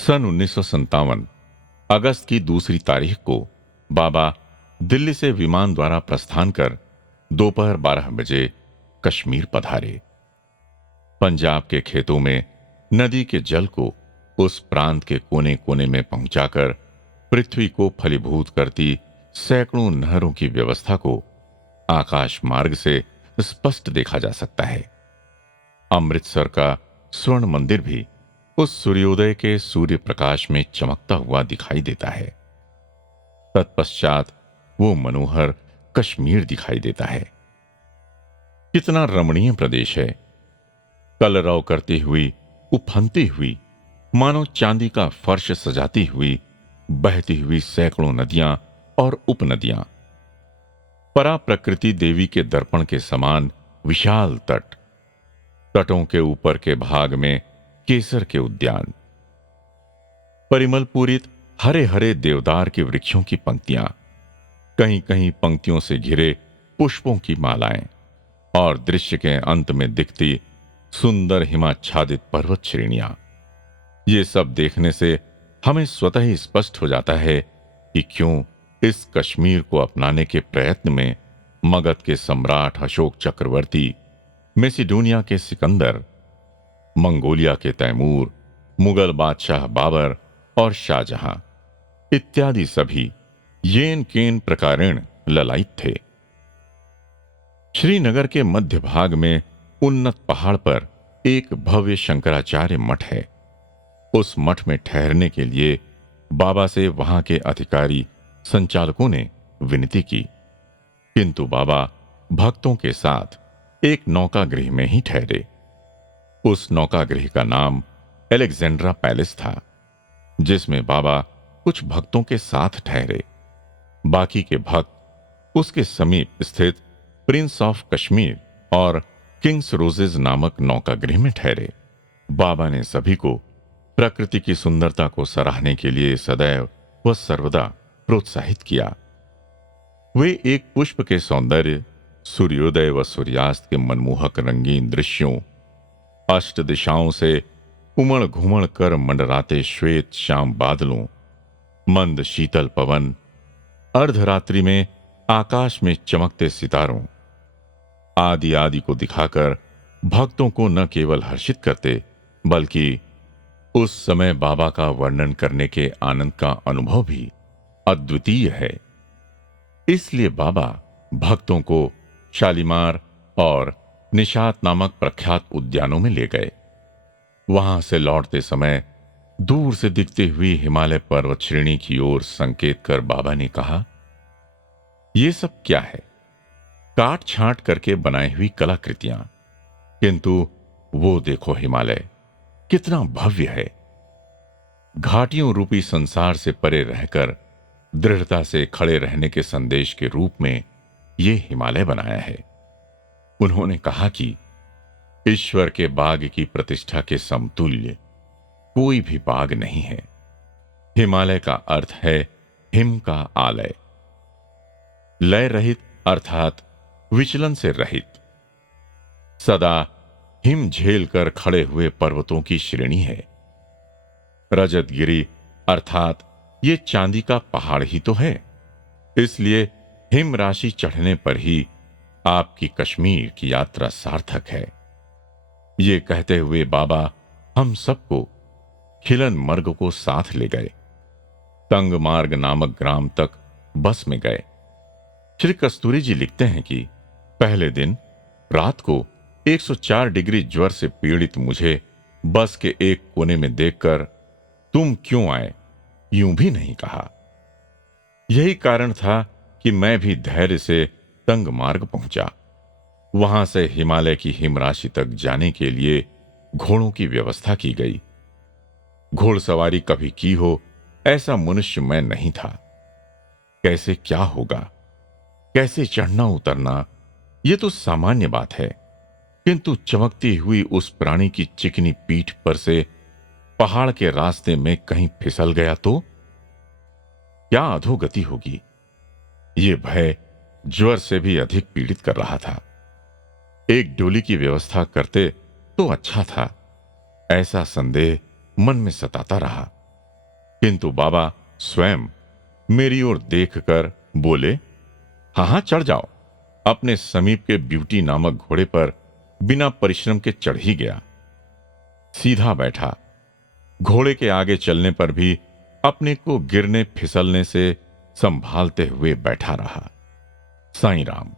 सन 1957 अगस्त की दूसरी तारीख को बाबा दिल्ली से विमान द्वारा प्रस्थान कर दोपहर 12 बजे कश्मीर पधारे। पंजाब के खेतों में नदी के जल को उस प्रांत के कोने कोने में पहुंचाकर पृथ्वी को फलीभूत करती सैकड़ों नहरों की व्यवस्था को आकाश मार्ग से स्पष्ट देखा जा सकता है। अमृतसर का स्वर्ण मंदिर भी उस सूर्योदय के सूर्य प्रकाश में चमकता हुआ दिखाई देता है। तत्पश्चात वो मनोहर कश्मीर दिखाई देता है। कितना रमणीय प्रदेश है। कलरव करती हुई, उफनती हुई, मानो चांदी का फर्श सजाती हुई बहती हुई सैकड़ों नदियां और उपनदियां, परा प्रकृति देवी के दर्पण के समान विशाल तट, तटों के ऊपर के भाग में केसर के उद्यान, परिमल पूरित हरे हरे देवदार के वृक्षों की पंक्तियां, कहीं कहीं पंक्तियों से घिरे पुष्पों की मालाएं और दृश्य के अंत में दिखती सुंदर हिमाच्छादित पर्वत श्रेणियां। ये सब देखने से हमें स्वतः ही स्पष्ट हो जाता है कि क्यों इस कश्मीर को अपनाने के प्रयत्न में मगध के सम्राट अशोक चक्रवर्ती, मेसिडोनिया के सिकंदर, मंगोलिया के तैमूर, मुगल बादशाह बाबर और शाहजहां इत्यादि सभी येन केन प्रकारेण ललायित थे। श्रीनगर के मध्य भाग में उन्नत पहाड़ पर एक भव्य शंकराचार्य मठ है। उस मठ में ठहरने के लिए बाबा से वहां के अधिकारी संचालकों ने विनती की, किंतु बाबा भक्तों के साथ एक नौकागृह में ही ठहरे। उस नौकागृह का नाम एलेक्जेंड्रा पैलेस था, जिसमें बाबा कुछ भक्तों के साथ ठहरे। बाकी के भक्त उसके समीप स्थित प्रिंस ऑफ कश्मीर और किंग्स रोजेज नामक नौकागृह में ठहरे। बाबा ने सभी को प्रकृति की सुंदरता को सराहने के लिए सदैव व सर्वदा प्रोत्साहित किया। वे एक पुष्प के सौंदर्य, सूर्योदय व सूर्यास्त के मनमोहक रंगीन दृश्यों, अष्ट दिशाओं से उमड़ घुमड़ कर मंडराते श्वेत श्याम बादलों, मंद शीतल पवन, अर्धरात्रि में आकाश में चमकते सितारों आदि आदि को दिखाकर भक्तों को न केवल हर्षित करते, बल्कि उस समय बाबा का वर्णन करने के आनंद का अनुभव भी अद्वितीय है। इसलिए बाबा भक्तों को शालीमार और निशात नामक प्रख्यात उद्यानों में ले गए। वहां से लौटते समय दूर से दिखती हुई हिमालय पर्वत श्रेणी की ओर संकेत कर बाबा ने कहा, ये सब क्या है? काट छांट करके बनाई हुई कलाकृतियां, किंतु वो देखो हिमालय कितना भव्य है। घाटियों रूपी संसार से परे रहकर दृढ़ता से खड़े रहने के संदेश के रूप में ये हिमालय बनाया है। उन्होंने कहा कि ईश्वर के बाग की प्रतिष्ठा के समतुल्य कोई भी बाग नहीं है। हिमालय का अर्थ है हिम का आलय, लय रहित अर्थात विचलन से रहित, सदा हिम झेल कर खड़े हुए पर्वतों की श्रेणी है। रजतगिरी अर्थात ये चांदी का पहाड़ ही तो है। इसलिए हिम राशि चढ़ने पर ही आपकी कश्मीर की यात्रा सार्थक है। ये कहते हुए बाबा हम सबको खिलन मर्ग को साथ ले गए। तंग मार्ग नामक ग्राम तक बस में गए। श्री कस्तूरी जी लिखते हैं कि पहले दिन रात को 104 डिग्री ज्वर से पीड़ित मुझे बस के एक कोने में देखकर तुम क्यों आए यूं भी नहीं कहा। यही कारण था कि मैं भी धैर्य से तंग मार्ग पहुंचा। वहां से हिमालय की हिमराशि तक जाने के लिए घोड़ों की व्यवस्था की गई। घोड़सवारी कभी की हो ऐसा मनुष्य मैं नहीं था। कैसे क्या होगा, कैसे चढ़ना उतरना, यह तो सामान्य बात है, किंतु चमकती हुई उस प्राणी की चिकनी पीठ पर से पहाड़ के रास्ते में कहीं फिसल गया तो क्या अधोगति होगी, ये भय ज्वर से भी अधिक पीड़ित कर रहा था। एक डोली की व्यवस्था करते तो अच्छा था, ऐसा संदेह मन में सताता रहा। किंतु बाबा स्वयं मेरी ओर देखकर बोले, हाँ हाँ चढ़ जाओ। अपने समीप के ब्यूटी नामक घोड़े पर बिना परिश्रम के चढ़ ही गया। सीधा बैठा, घोड़े के आगे चलने पर भी अपने को गिरने फिसलने से संभालते हुए बैठा रहा। साईं राम।